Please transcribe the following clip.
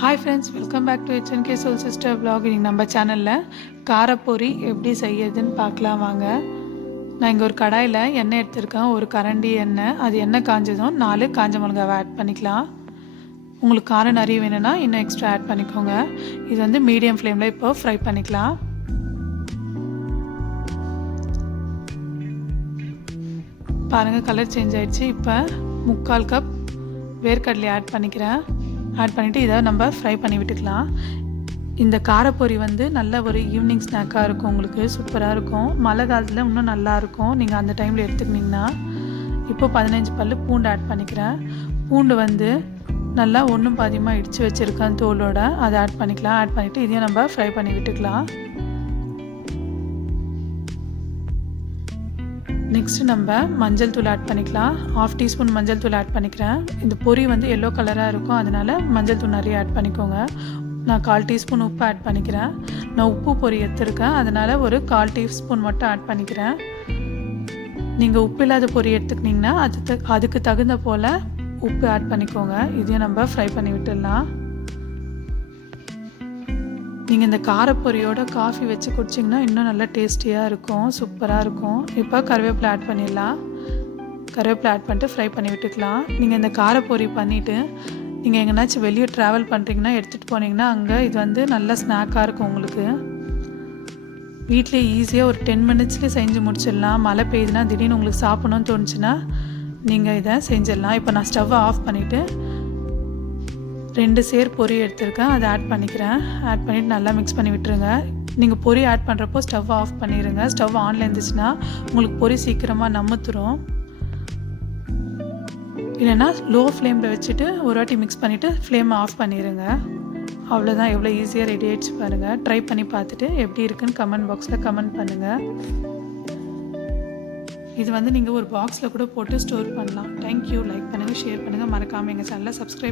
Hi friends, welcome back to HNK Soul Sister vlog. இன்னைக்கு நம்ம சேனலில் காரப்பொரி எப்படி செய்யறதுன்னு பார்க்கலாம் வாங்க. நான் இங்கே ஒரு கடாயில் எண்ணெய் எடுத்திருக்கேன், ஒரு கரண்டி எண்ணெய். அது எண்ணெய் காஞ்சதும் 4 காஞ்ச மிளகாவை ஆட் பண்ணிக்கலாம். உங்களுக்கு காரம் நிறைய வேணும்னா இன்னும் எக்ஸ்ட்ரா ஆட் பண்ணிக்கோங்க. இது வந்து மீடியம் ஃப்ளேமில் இப்போ ஃப்ரை பண்ணிக்கலாம். பாருங்கள், கலர் சேஞ்ச் ஆகிடுச்சு. இப்போ 3/4 கப் வேர்க்கடலை ஆட் பண்ணிக்கிறேன். ஆட் பண்ணிவிட்டு இதை நம்ம ஃப்ரை பண்ணி விட்டுக்கலாம். இந்த காரப்பொரி வந்து நல்ல ஒரு ஈவினிங் ஸ்நாக்காக இருக்கும், உங்களுக்கு சூப்பராக இருக்கும். மழை காலத்தில் இன்னும் நல்லாயிருக்கும் நீங்கள் அந்த டைமில் எடுத்துக்கிட்டிங்கன்னா. இப்போ 15 பல் பூண்டு ஆட் பண்ணிக்கிறேன். பூண்டு வந்து நல்லா ஒன்றும் பாதியமாக இடித்து வச்சுருக்கேன் தோலோட, அதை ஆட் பண்ணிக்கலாம். ஆட் பண்ணிவிட்டு இதையும் நம்ம ஃப்ரை பண்ணி விட்டுக்கலாம். நெக்ஸ்ட்டு நம்ம மஞ்சள் தூள் ஆட் பண்ணிக்கலாம். 1/2 டீஸ்பூன் மஞ்சள் தூள் ஆட் பண்ணிக்கிறேன். இந்த பொரி வந்து எல்லோ கலராக இருக்கும், அதனால் மஞ்சள் தூள் நிறைய ஆட் பண்ணிக்கோங்க. நான் 1/4 டீஸ்பூன் உப்பு ஆட் பண்ணிக்கிறேன். நான் உப்பு பொரி எடுத்துருக்கேன், அதனால் ஒரு 1/4 டீஸ்பூன் மட்டும் ஆட் பண்ணிக்கிறேன். நீங்கள் உப்பு இல்லாத பொரி எடுத்துக்கிட்டிங்கன்னா அதுக்கு தகுந்த போல் உப்பு ஆட் பண்ணிக்கோங்க. இதையும் நம்ம ஃப்ரை பண்ணி விட்டுடலாம். நீங்கள் இந்த காரப்பொரியோட காஃபி வச்சு குடிச்சிங்கன்னா இன்னும் நல்லா டேஸ்டியாக இருக்கும், சூப்பராக இருக்கும். இப்போ கருவேப்பிலை ஆட் பண்ணிடலாம். கருவேப்பிலை ஆட் பண்ணிட்டு ஃப்ரை பண்ணி விட்டுக்கலாம். நீங்கள் இந்த காரப்பொரி பண்ணிவிட்டு நீங்கள் எங்கேனாச்சும் வெளியே ட்ராவல் பண்ணுறீங்கன்னா எடுத்துகிட்டு போனீங்கன்னா அங்கே இது வந்து நல்ல ஸ்நாக்காக இருக்கும். உங்களுக்கு வீட்டிலே ஈஸியாக ஒரு 10 மினிட்ஸ்லேயே செஞ்சு முடிச்சிடலாம். மழை பெய்யுதுன்னா திடீர்னு உங்களுக்கு சாப்பிட்ணுன்னு தோணுச்சுன்னா நீங்கள் இதை செஞ்சிடலாம். இப்போ நான் ஸ்டவ்வை ஆஃப் பண்ணிவிட்டு 2 சேர் பொரி எடுத்துருக்கேன், அதை ஆட் பண்ணிக்கிறேன். ஆட் பண்ணிவிட்டு நல்லா மிக்ஸ் பண்ணி விட்டுருங்க. நீங்கள் பொரி ஆட் பண்ணுறப்போ ஸ்டவ் ஆஃப் பண்ணிடுங்க. ஸ்டவ் ஆனில் இருந்துச்சுன்னா உங்களுக்கு பொரி சீக்கிரமாக நமுத்துரும். இல்லைன்னா லோ ஃப்ளேமில் வச்சுட்டு ஒரு வாட்டி மிக்ஸ் பண்ணிவிட்டு ஃப்ளேமை ஆஃப் பண்ணிடுங்க. அவ்வளோதான், எவ்வளோ ஈஸியாக ரெடி ஆகிடுச்சு பாருங்கள். ட்ரை பண்ணி பார்த்துட்டு எப்படி இருக்குன்னு கமெண்ட் பாக்ஸில் கமெண்ட் பண்ணுங்கள். இது வந்து நீங்கள் ஒரு பாக்ஸில் கூட போட்டு ஸ்டோர் பண்ணலாம். தேங்க்யூ. லைக் பண்ணுங்கள், ஷேர் பண்ணுங்கள், மறக்காமல் எங்கள் சேனலை சப்ஸ்கிரைப்